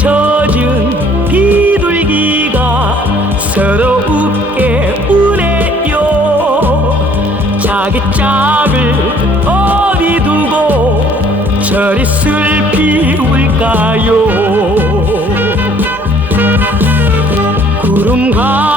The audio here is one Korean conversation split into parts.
젖은 비둘기가 서로 웃게 우네요. 자기 짝을 어디 두고 저리 슬피 울까요? 구름 가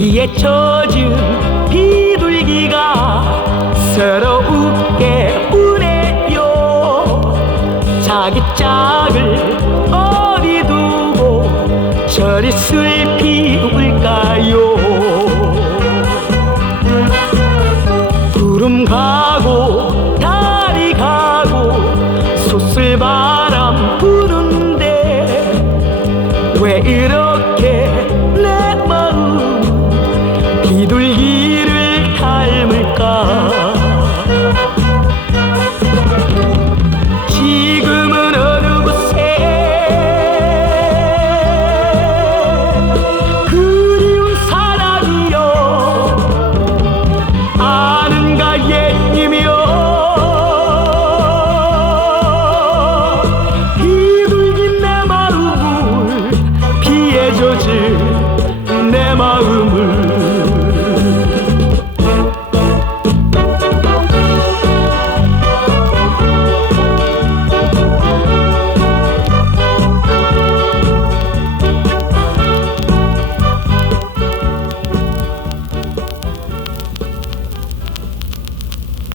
비에 젖은 비둘기가 서로 웃게 우네요. 자기 짝을 어리 두고 저리 슬피 우